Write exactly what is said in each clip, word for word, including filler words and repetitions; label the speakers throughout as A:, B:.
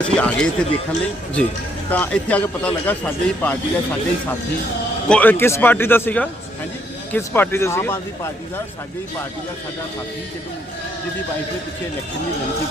A: ਅਸੀਂ ਆ ਗਏ ਇੱਥੇ ਦੇਖਣ ਲਈ
B: ਜੀ
A: ਤਾਂ ਇੱਥੇ ਆ ਕੇ ਪਤਾ ਲੱਗਾ ਸਾਡੇ ਹੀ ਪਾਰਟੀ ਦਾ ਸਾਡੇ ਹੀ ਸਾਥੀ
B: ਕੋ- ਕਿਸ ਪਾਰਟੀ ਦਾ ਸੀਗਾ?
A: ਹਾਂਜੀ
B: ਕਿਸ ਪਾਰਟੀ ਦਾ
A: ਆਮ
B: ਸੀਗਾ?
A: ਆਦਮੀ ਪਾਰਟੀ ਦਾ ਸਾਡੇ ਹੀ ਪਾਰਟੀ ਦਾ ਸਾਡਾ ਸਾਥੀ ਜਦੋਂ ਜਿਹਦੀ ਵਾਈਫ ਦੇ ਪਿੱਛੇ ਇਲੈਕਸ਼ਨ ਦੀ ਲੜੀ ਸੀ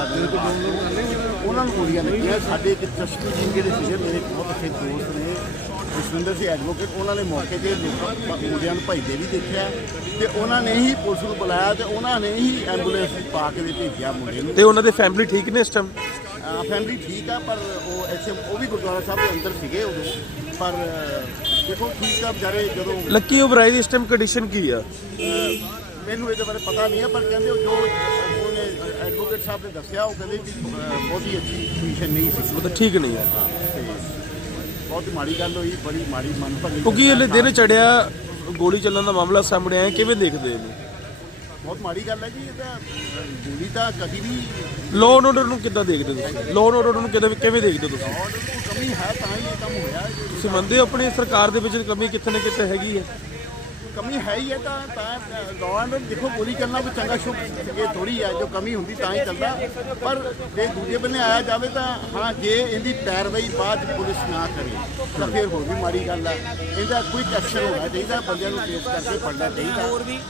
A: ਗੁਰਦੇਵ ਉਹਨਾਂ ਨੂੰ ਗੋਲੀਆਂ ਲੱਗੀਆਂ। ਸਾਡੇ ਇੱਕ ਚਸ਼ਮੀ ਜੀ ਜਿਹੜੇ ਸੀਗੇ ਮੇਰੇ ਬਹੁਤ ਅੱਛੇ ਦੋਸਤ ਨੇ ਜਸਵਿੰਦਰ ਸਿੰਘ ਐਡਵੋਕੇਟ, ਉਹਨਾਂ ਨੇ ਮੌਕੇ 'ਤੇ ਲੋਕਾਂ ਮੁੰਡਿਆਂ ਨੂੰ ਭਜਦੇ ਵੀ ਦੇਖਿਆ ਤੇ ਉਹਨਾਂ ਨੇ ਹੀ ਪੁਲਿਸ ਨੂੰ ਬੁਲਾਇਆ ਤੇ ਉਹਨਾਂ ਨੇ ਹੀ ਐਂਬੂਲੈਂਸ ਪਾ ਕੇ ਵੀ ਭੇਜਿਆ ਮੁੰਡੇ ਨੂੰ।
B: ਤੇ ਉਹਨਾਂ ਦੇ ਫੈਮਿਲੀ ਠੀਕ ਨੇ ਇਸ ਟਾਈਮ?
A: ਫੈਮਿਲੀ ਠੀਕ ਆ ਪਰ ਉਹ ਇੱਥੇ ਉਹ ਵੀ ਗੁਰਦੁਆਰਾ ਸਾਹਿਬ ਦੇ ਅੰਦਰ ਸੀਗੇ ਉਦੋਂ। ਪਰ ਦੇਖੋ ਠੀਕ ਆ ਵਿਚਾਰੇ ਜਦੋਂ
B: ਲੱਕੀ ਓਬਰਾਏ ਦੀ ਇਸ ਟਾਈਮ ਕੰਡੀਸ਼ਨ ਕੀ ਆ?
A: ਮੈਨੂੰ ਇਹਦੇ ਬਾਰੇ ਪਤਾ ਨਹੀਂ ਹੈ ਪਰ ਕਹਿੰਦੇ ਉਹ ਜੋ ਉਹਨੇ ਐਡਵੋਕੇਟ ਸਾਹਿਬ ਨੇ ਦੱਸਿਆ ਉਹ ਕਹਿੰਦੇ ਵੀ ਅਹ, ਬਹੁਤੀ ਅੱਛੀ ਪੋਜੀਸ਼ਨ ਨਹੀਂ ਸੀ।
B: ਮਤਲਬ ਠੀਕ ਨਹੀਂ ਆ।
A: ਤੇ ਬਹੁਤ ਮਾੜੀ ਗੱਲ ਹੋਈ, ਬੜੀ ਮਾੜੀ ਮਨਭਾਗੀ।
B: ਕਿਉਂਕਿ ਇਹ ਦਿਨ ਚੜਿਆ ਗੋਲੀ ਚੱਲਣ ਦਾ ਮਾਮਲਾ ਸਾਹਮਣੇ ਆਇਆ, ਕਿਵੇਂ ਦੇਖਦੇ ਇਹਨੂੰ?
A: ਬਹੁਤ ਮਾੜੀ ਗੱਲ ਹੈ ਜੀ। ਇਹ ਤਾਂ ਗੋਲੀ ਤਾਂ ਕਦੀ ਵੀ
B: ਲਾਅ ਐਂਡ ਆਰਡਰ ਨੂੰ ਕਿੱਦਾਂ ਦੇਖਦੇ ਤੁਸੀਂ? ਲਾਅ ਐਂਡ ਆਰਡਰ ਨੂੰ ਕਿੱਦਾਂ ਕਿਵੇਂ ਦੇਖਦੇ ਤੁਸੀਂ?
A: ਆਰਡਰ ਦੀ ਕਮੀ ਹੈ ਤਾਂ ਹੀ ਇਹ ਕੰਮ ਹੋਇਆ।
B: ਤੁਸੀਂ ਮੰਨਦੇ ਹੋ ਆਪਣੀ ਸਰਕਾਰ ਦੇ ਵਿੱਚ ਕਮੀ ਕਿਤੇ ਨਾ ਕਿਤੇ ਹੈਗੀ ਹੈ?
A: ਕਮੀ ਹੈ ਹੀ ਹੈ ਤਾਂ ਤਾਂ ਲਾਅ ਐਂਡ ਦੇਖੋ ਗੋਲੀ ਚੱਲਣਾ ਕੋਈ ਚੰਗਾ ਸ਼ੁਭ ਇਹ ਥੋੜੀ ਹੈ। ਜੋ ਕਮੀ ਹੁੰਦੀ ਤਾਂ ਹੀ ਚੱਲਦਾ। ਪਰ ਜੇ ਦੂਜੇ ਬੰਨੇ ਆਇਆ ਜਾਵੇ ਤਾਂ ਹਾਂ, ਜੇ ਇਹਦੀ ਪੈਰਵਾਈ ਬਾਅਦ ਪੁਲਿਸ ਨਾ ਕਰੇ ਤਾਂ ਫਿਰ ਹੋਰ ਵੀ ਮਾੜੀ ਗੱਲ ਹੈ। ਇਹਦਾ ਕੁਇਕ ਐਕਸ਼ਨ ਹੋਣਾ ਚਾਹੀਦਾ, ਬੰਦਿਆਂ ਨੂੰ ਕੇਸ ਕਰਕੇ ਫੜਨਾ ਚਾਹੀਦਾ। ਹੋਰ ਵੀ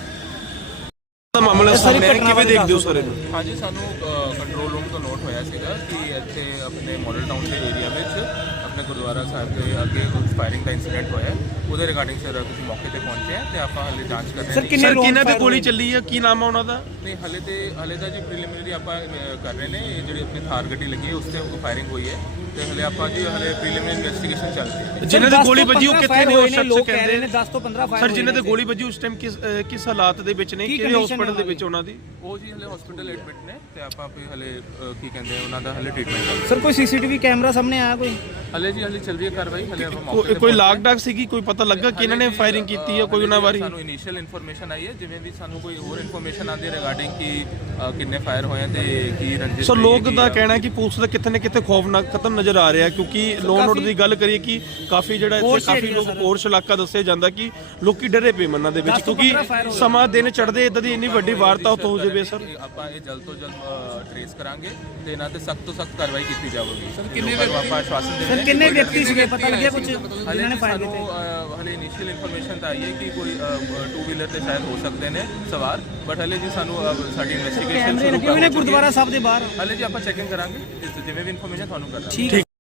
B: ਮਾਮਲਾ ਸਾਹਮਣੇ ਆਇਆ, ਕਿਵੇਂ ਦੇਖਦੇ ਹੋ ਸਰ ਇਹਨੂੰ?
C: ਹਾਂਜੀ, ਸਾਨੂੰ ਕੰਟਰੋਲ ਰੂਮ ਤੋਂ ਨੋਟ ਹੋਇਆ ਸੀਗਾ ਕਿ ਇੱਥੇ ਆਪਣੇ ਮਾਡਲ ਟਾਊਨ ਦੇ ਏਰੀਆ ਵਿੱਚ ਆਪਣੇ ਗੁਰਦੁਆਰਾ ਸਾਹਿਬ ਦੇ ਅੱਗੇ ਕੁਝ ਫਾਇਰਿੰਗ ਦਾ ਇਨਸੀਡੈਂਟ ਹੋਇਆ। ਉਹਦੇ ਰਿਗਾਰਡਿੰਗ ਸਰ ਅਸੀਂ ਮੌਕੇ ਤੇ ਪਹੁੰਚੇ ਹਾਂ ਤੇ ਆਪਾਂ ਹਾਲੇ ਜਾਂਚ ਕਰ ਰਹੇ ਹਾਂ।
B: ਸਰ ਕਿਹਨਾਂ ਤੇ ਗੋਲੀ ਚੱਲੀ ਹੈ, ਕੀ ਨਾਮ ਹੈ ਉਹਨਾਂ ਦਾ?
C: ਨਹੀਂ, ਹਲੇ ਤੇ ਹਲੇ ਤਾਂ ਜੀ ਪ੍ਰੀਲਿਮਿਨਰੀ ਆਪਾਂ ਅਹ, ਕਰ ਰਹੇ ਨੇ। ਇਹ ਜਿਹੜੀ ਆਪਣੀ ਥਾਰ ਗੱਡੀ ਲੱਗੀ ਹੈ ਉਸ ਤੇ ਫਾਇਰਿੰਗ ਹੋਈ ਹੈ ਤੇ ਹਲੇ ਆਪਾਂ ਜੀ ਹਲੇ ਪ੍ਰੀਲਿਮਿਨਰੀ ਇਨਵੈਸਟੀਗੇਸ਼ਨ ਚੱਲ ਰਹੀ ਹੈ।
B: ਜਿਨ੍ਹਾਂ ਦੀ ਗੋਲੀ ਵੱਜੀ ਉਹ ਕਿੱਥੇ ਨੇ? ਉਹ ਸ਼ਖਸ ਕਹਿੰਦੇ
D: ਨੇ ਦਸ ਤੋਂ ਪੰਦਰਾਂ ਫਾਇਰ
B: ਸਰ ਜਿਨ੍ਹਾਂ ਦੀ ਗੋਲੀ ਵੱਜੀ ਉਸ ਟਾਈਮ ਕਿਸ ਅਹ, ਕਿਸ ਹਾਲਾਤ ਦੇ ਵਿੱਚ ਨੇ, ਕਿਹੜੇ ਹਸਪੀਟਲ ਦੇ ਵਿੱਚ ਉਹਨਾਂ ਦੀ?
C: ਉਹ ਜੀ ਹਲੇ ਹਸਪੀਟਲ ਐਡਮਿਟ ਨੇ ਤੇ ਆਪਾਂ ਵੀ ਹਲੇ ਅਹ, ਕੀ ਕਹਿੰਦੇ ਉਹਨਾਂ ਦਾ ਹਲੇ ਟ੍ਰੀਟਮੈਂਟ ਚੱਲ ਰਿਹਾ।
D: ਸਰ ਕੋਈ ਸੀਸੀਟੀਵੀ ਕੈਮਰਾ ਸਾਹਮਣੇ ਆਇਆ ਕੋਈ?
C: ਹਲੇ ਜੀ ਹਲੇ ਚੱਲ ਰਹੀ ਹੈ ਕਾਰਵਾਈ। ਹਲੇ ਆਪਾਂ ਮੌਕੇ
B: ਕੋਈ-
C: ਤੇ
B: ਕੋਈ ਲਾਗ ਡਾਕ ਸੀਗੀ? ਕੋਈ ਪਤਾ ਲੱਗਾ ਕਿ ਇਹਨਾਂ ਨੇ ਫਾਇਰਿੰਗ ਕੀਤੀ ਹੈ ਕੋਈ ਉਹਨਾਂ ਬਾਰੇ?
C: ਸਾਨੂੰ ਇਨੀਸ਼ੀਅਲ ਇਨਫੋਰਮੇਸ਼ਨ ਆਈ ਹੈ। ਜਿਵੇਂ ਵੀ ਸਾਨੂੰ ਕੋਈ ਹੋਰ ਇਨਫੋਰਮੇਸ਼ਨ ਆਉਂਦੀ ਹੈ ਰਿਗਾਰਡਿੰਗ ਕਿ ਅ, ਕਿੰਨੇ ਫਾਇਰ ਹੋਏ ਆ ਤੇ ਕੀ ਰੰਜਿਸ਼
B: ਸੋ
C: ਰਹੀ
B: ਲੋਕ
C: ਹੈਗੀ
B: ਦਾ
C: ਆ।
B: ਕਹਿਣਾ ਹੈ ਕਿ ਪੁਲਿਸ ਦਾ ਕਿਤੇ ਨਾ ਕਿਤੇ ਖੌਫਨਾਕ ਖਤਮ ਨਜ਼ਰ ਆ ਰਿਹਾ, ਕਿਉਂਕਿ ਲੋਨ ਨੋਟ ਦੀ ਗੱਲ ਕਰੀਏ ਕਿ ਕਾਫੀ ਜਿਹੜਾ ਇੱਥੇ ਕਾਫੀ ਲੋਕ ਪੋਰਸ਼ ਇਲਾਕਾ ਦੱਸਿਆ ਜਾਂਦਾ ਕਿ ਲੋਕੀ ਡਰੇ ਪਏ ਮਨਾਂ ਦੇ ਵਿੱਚ, ਕਿਉਂਕਿ ਸਮਾਂ ਦਿਨ ਚੜ੍ਹਦੇ ਇਦਾਂ ਦੀ ਇੰਨੀ ਵੱਡੀ ਵਾਰਦਾਤ ਹੋ ਜਾਵੇ। ਸਰ
C: ਇਹ ਆਪਾਂ ਇਹ ਜਲਦ ਤੋਂ ਜਲਦ ਟ੍ਰੇਸ ਕਰਾਂਗੇ ਤੇ ਇਹਨਾਂ ਤੇ ਸਖਤ ਤੋਂ ਸਖਤ ਕਾਰਵਾਈ ਕੀਤੀ ਜਾਵੇਗੀ। ਸਰ ਕਿੰਨੇ ਆਪਾਂ ਆਸ਼ਵਾਸਨ ਦੇ
D: ਸਰ ਕਿੰਨੇ ਵਿਅਕਤੀ ਸੀਗੇ, ਪਤਾ ਲੱਗਿਆ ਕੁਝ ਜਿਨ੍ਹਾਂ ਨੇ ਫਾਇਰ ਕੀਤੇ?
C: ਸਾਨੂੰ ਹਲੇ ਇਨੀਸ਼ੀਅਲ ਇਨਫੋਰਮੇਸ਼ਨ ਤਾਂ ਆਈ ਹੈ ਕਿ ਕੋਈ ਟੂ ਵੀਲਰ ਤੇ ਸ਼ਾਇਦ ਹੋ ਸਕਦੇ ਨੇ ਸਵਾਰ, ਬਟ ਹਲੇ ਜੀ ਸਾਨੂੰ ਅ, ਸਾਡੀ ਇਨਵੈਸਟੀਗੇਸ਼ਨ
D: ਕੈਮਰੇ ਲੱਗੇ ਹੋਏ ਨੇ ਗੁਰਦੁਆਰਾ ਸਾਹਿਬ ਦੇ ਬਾਹਰ।
C: ਹਲੇ ਜੀ ਆਪਾਂ ਚੈਕਿੰਗ ਕਰਾਂਗੇ, ਜਿਵੇਂ ਵੀ ਇਨਫੋਰਮੇਸ਼ਨ ਤੁਹਾਨੂੰ ਕਰਾਂਗੇ।